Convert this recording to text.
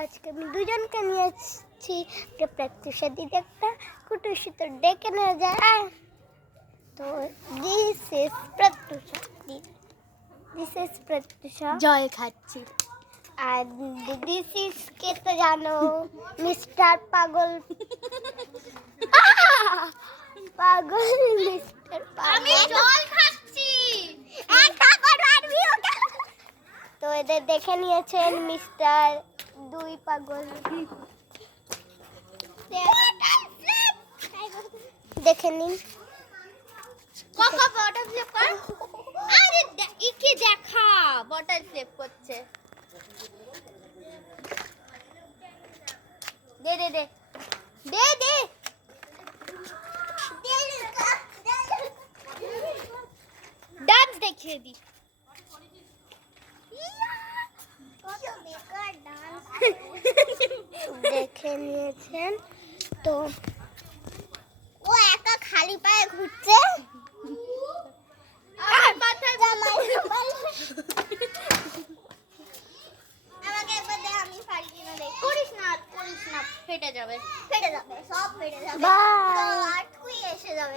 আজকে আমি দুজনকে নিয়ে এসেছি। প্রত্যুষা দিদি একটা কুটুসি তো ডেকে নিয়ে যায়। তো দিস ইজ প্রত্যুষা দিদি, দিস ইজ প্রত্যুষা জল খাচ্ছি। আর দিস ইজ কে তো জানো, মিস্টার পাগল। পাগল মিস্টার আমি পাগল। জল খাচ্ছি। তো এদের দেখে নিয়েছেন মিস্টার দুই পাগল। দেখে নিন। কাকা বটল ফ্লিপ কর। আরে ইকে দেখা বটল ফ্লিপ করছে। দে দে দে দে দে ডান্স দেখিয়ে দি। দেখে নিয়েছেন তো ও একা খালি পায়ে ঘুরছে। আমাকে একবার দে, আমি পারি কিনা দেখ। করিস না ফেটে যাবে। ফেটে যাবে, সব ফেটে যাবে। আর তুই এসে যাবে।